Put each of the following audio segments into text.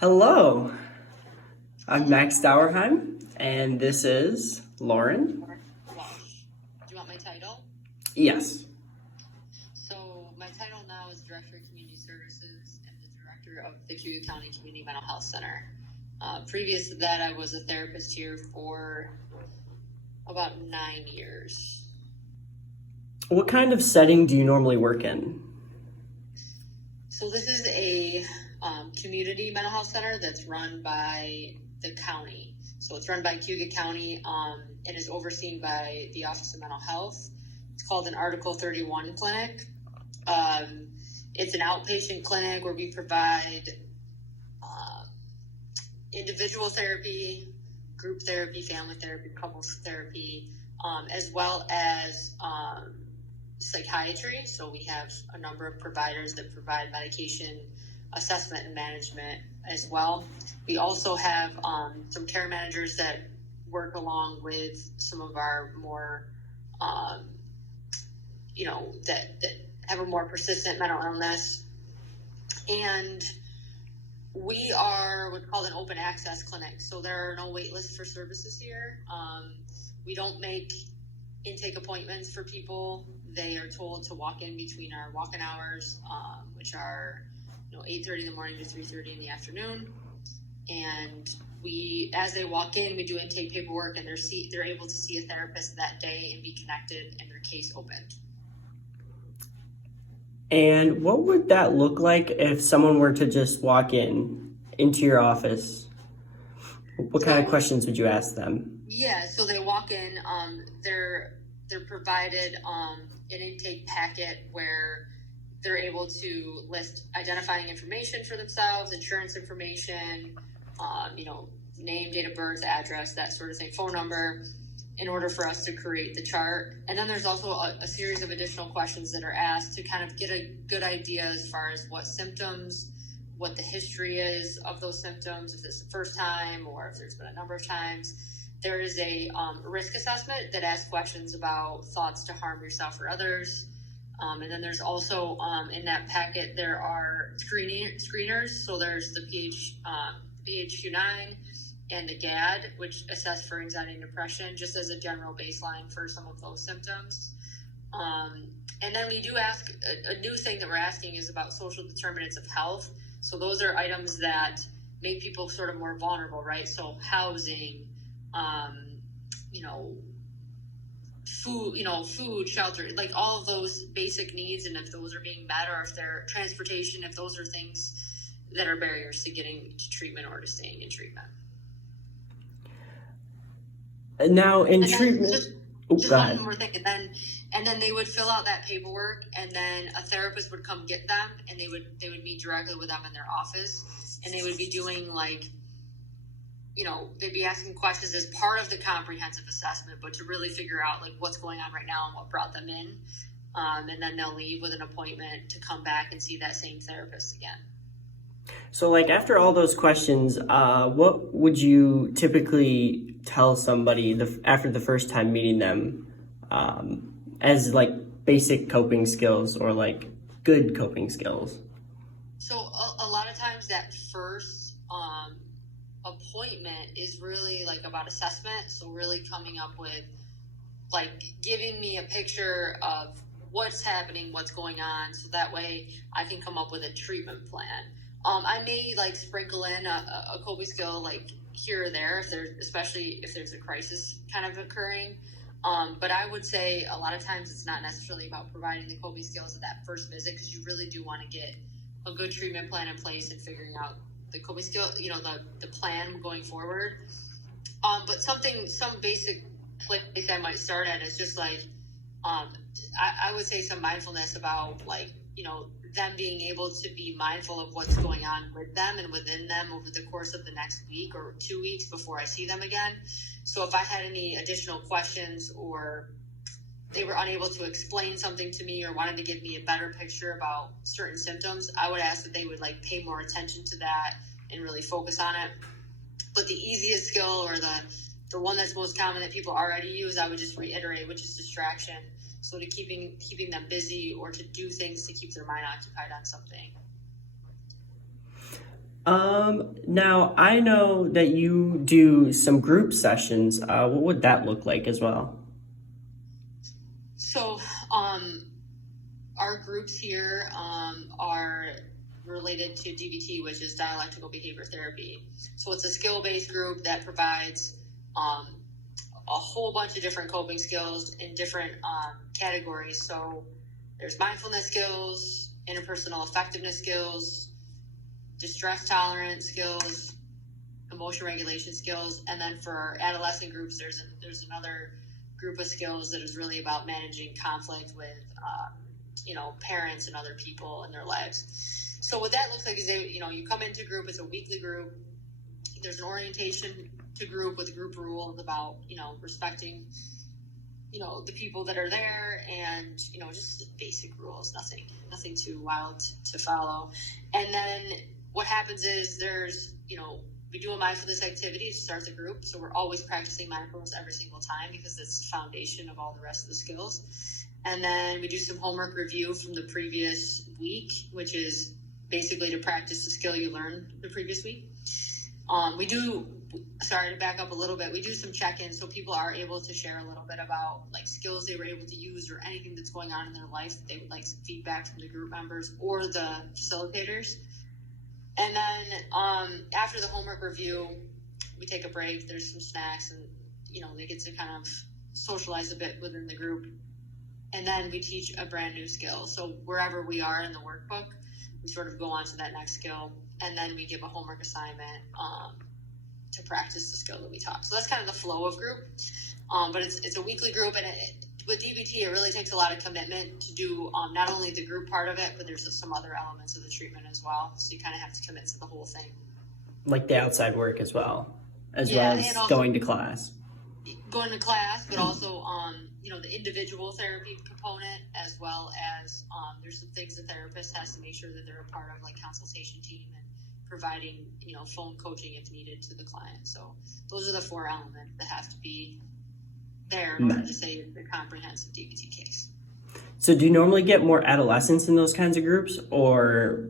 Hello, I'm Max Dauerheim, and this is Lauren. Walsh. Do you want my title? Yes. So my title now is Director of Community Services and the Director of the Cayuga County Community Mental Health Center. Previous to that, I was a therapist here for about 9 years. What kind of setting do you normally work in? So this is a community mental health center that's run by the county. So it's run by Cayuga County. It is overseen by the Office of Mental Health. It's called an Article 31 clinic. It's an outpatient clinic where we provide individual therapy, group therapy, family therapy, couples therapy, as well as psychiatry. So we have a number of providers that provide medication assessment and management as well. We also have some care managers that work along with some of our more, that have a more persistent mental illness. And we are what's called an open access clinic. So there are no wait lists for services here. We don't make intake appointments for people. They are told to walk in between our walk-in hours, which are 8:30 in the morning to 3:30 in the afternoon. And as they walk in, we do intake paperwork, and they're able to see a therapist that day and be connected and their case opened. And what would that look like if someone were to just walk into your office? What kind of questions would you ask them? Yeah, so they walk in, they're provided an intake packet where they're able to list identifying information for themselves, insurance information, name, date of birth, address, that sort of thing, phone number, in order for us to create the chart. And then there's also a series of additional questions that are asked to kind of get a good idea as far as what symptoms, what the history is of those symptoms, if it's the first time or if there's been a number of times. There is a risk assessment that asks questions about thoughts to harm yourself or others. And then there's also in that packet, there are screeners. So there's the PHQ-9 and the GAD, which assess for anxiety and depression, just as a general baseline for some of those symptoms. And then we do ask, a new thing that we're asking is about social determinants of health. So those are items that make people sort of more vulnerable, right? So housing, food, shelter, like all of those basic needs, and if those are being met, or if they're transportation, if those are things that are barriers to getting to treatment or to staying in treatment. Now, in treatment, just one more thing, and then they would fill out that paperwork, and then a therapist would come get them, and they would meet directly with them in their office, and they would be doing they'd be asking questions as part of the comprehensive assessment, but to really figure out what's going on right now and what brought them in. And then they'll leave with an appointment to come back and see that same therapist again. So after all those questions, what would you typically tell somebody after the first time meeting them as basic coping skills or good coping skills? So a lot of times that first appointment is really about assessment. So really coming up with giving me a picture of what's happening, what's going on, so that way I can come up with a treatment plan. I may sprinkle in a coping skill here or there, especially if there's a crisis kind of occurring. But I would say a lot of times it's not necessarily about providing the coping skills at that first visit, because you really do want to get a good treatment plan in place and figuring out the coping skill, the plan going forward. But some basic place I might start at is just I would say some mindfulness about them being able to be mindful of what's going on with them and within them over the course of the next week or 2 weeks before I see them again. So if I had any additional questions, or they were unable to explain something to me or wanted to give me a better picture about certain symptoms, I would ask that they would pay more attention to that and really focus on it. But the easiest skill, or the one that's most common that people already use, I would just reiterate, which is distraction. So to keeping them busy, or to do things to keep their mind occupied on something. Now I know that you do some group sessions. What would that look like as well? So, our groups here are related to DBT, which is dialectical behavior therapy. So it's a skill-based group that provides a whole bunch of different coping skills in different categories. So there's mindfulness skills, interpersonal effectiveness skills, distress tolerance skills, emotion regulation skills, and then for our adolescent groups, there's another group of skills that is really about managing conflict with parents and other people in their lives. So what that looks like is you come into group. It's a weekly group. There's an orientation to group with group rules about respecting the people that are there, and just basic rules, nothing too wild to follow. And then what happens is we do a mindfulness activity to start the group. So we're always practicing mindfulness every single time because it's the foundation of all the rest of the skills. And then we do some homework review from the previous week, which is basically to practice the skill you learned the previous week. Sorry to back up a little bit, we do some check-ins so people are able to share a little bit about like skills they were able to use or anything that's going on in their life that they would like some feedback from the group members or the facilitators. And then after the homework review, we take a break. There's some snacks, and they get to kind of socialize a bit within the group. And then we teach a brand new skill. So wherever we are in the workbook, we sort of go on to that next skill, and then we give a homework assignment to practice the skill that we taught. So that's kind of the flow of group. But it's a weekly group, and with DBT, it really takes a lot of commitment to do not only the group part of it, but there's some other elements of the treatment as well. So you kind of have to commit to the whole thing. Like the outside work as well as also going to class. Going to class, but also the individual therapy component, as well as there's some things the therapist has to make sure that they're a part of, like consultation team and providing phone coaching if needed to the client. So those are the 4 elements that have to be there in order to say it's a comprehensive DBT case. So do you normally get more adolescents in those kinds of groups, or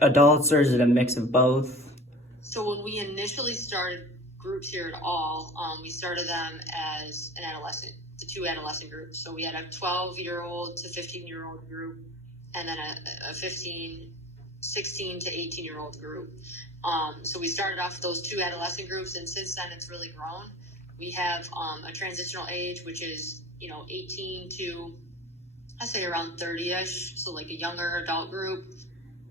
adults, or is it a mix of both? So when we initially started groups here at all, we started them as the 2 adolescent groups. So we had a 12-year-old to 15-year-old group, and then a 16 to 18-year-old group. So we started off with those 2 adolescent groups, and since then it's really grown. We have a transitional age, which is 18 to I say around 30ish, so like a younger adult group.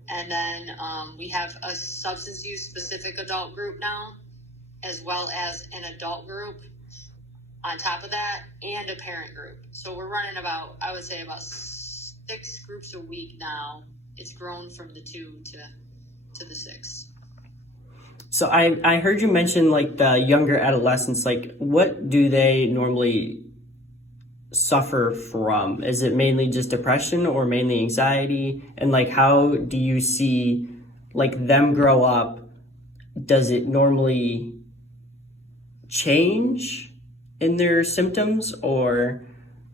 And then we have a substance use specific adult group now, as well as an adult group on top of that, and a parent group. So we're running about 6 groups a week now. It's grown from the 2 to the 6. So I heard you mention like the younger adolescents. Like, what do they normally suffer from? Is it mainly just depression or mainly anxiety? And like, how do you see like them grow up? Does it normally change in their symptoms, or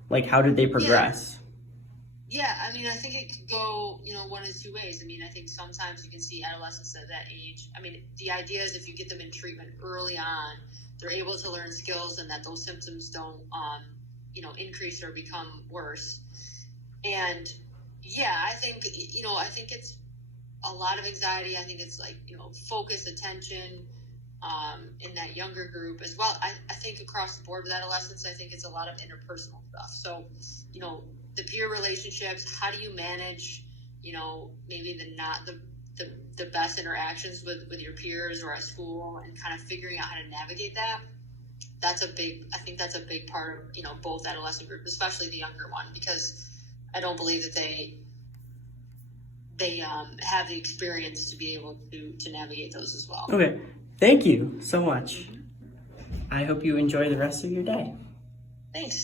like how did they progress? Yeah, I mean, I think it could go, one of 2 ways. I mean, I think sometimes you can see adolescents at that age. I mean, the idea is if you get them in treatment early on, they're able to learn skills and that those symptoms don't, increase or become worse. And yeah, I think it's a lot of anxiety. I think it's like, focus, attention, in that younger group as well. I think across the board with adolescents, I think it's a lot of interpersonal stuff. So, the peer relationships, how do you manage, maybe the best interactions with your peers or at school, and kind of figuring out how to navigate that. I think that's a big part of, both adolescent groups, especially the younger one, because I don't believe that they have the experience to be able to navigate those as well. Okay. Thank you so much. I hope you enjoy the rest of your day. Thanks.